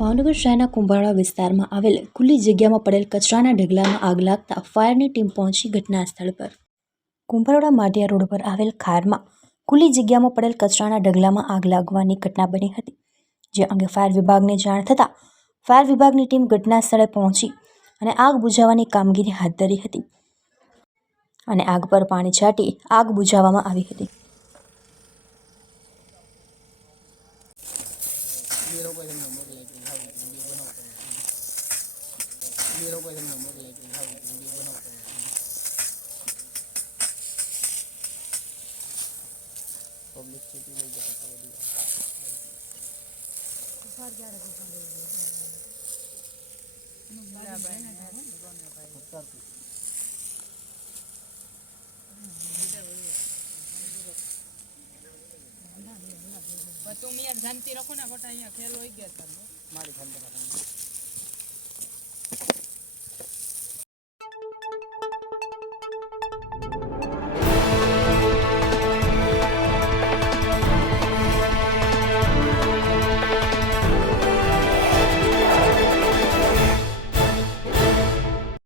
ભાવનગર શહેરના કુંભારવાડા વિસ્તારમાં આવેલ ખુલ્લી જગ્યામાં પડેલ કચરાના ઢગલામાં આગ લાગતા ફાયરની ટીમ પહોંચી ઘટના સ્થળ પર. કુંભારવાડા માઢિયા રોડ પર આવેલ ખારમાં ખુલ્લી જગ્યામાં પડેલ કચરાના ઢગલામાં આગ લાગવાની ઘટના બની હતી. જે અંગે ફાયર વિભાગને જાણ થતાં ફાયર વિભાગની ટીમ ઘટના સ્થળે પહોંચી અને આગ બુઝાવવાની કામગીરી હાથ ધરી હતી અને આગ પર પાણી છાંટી આગ બુઝાવવામાં આવી હતી. પબ્લિક સિટી લઈ જતા तुम जानती रखो ना गोटा खेल हो गया मारी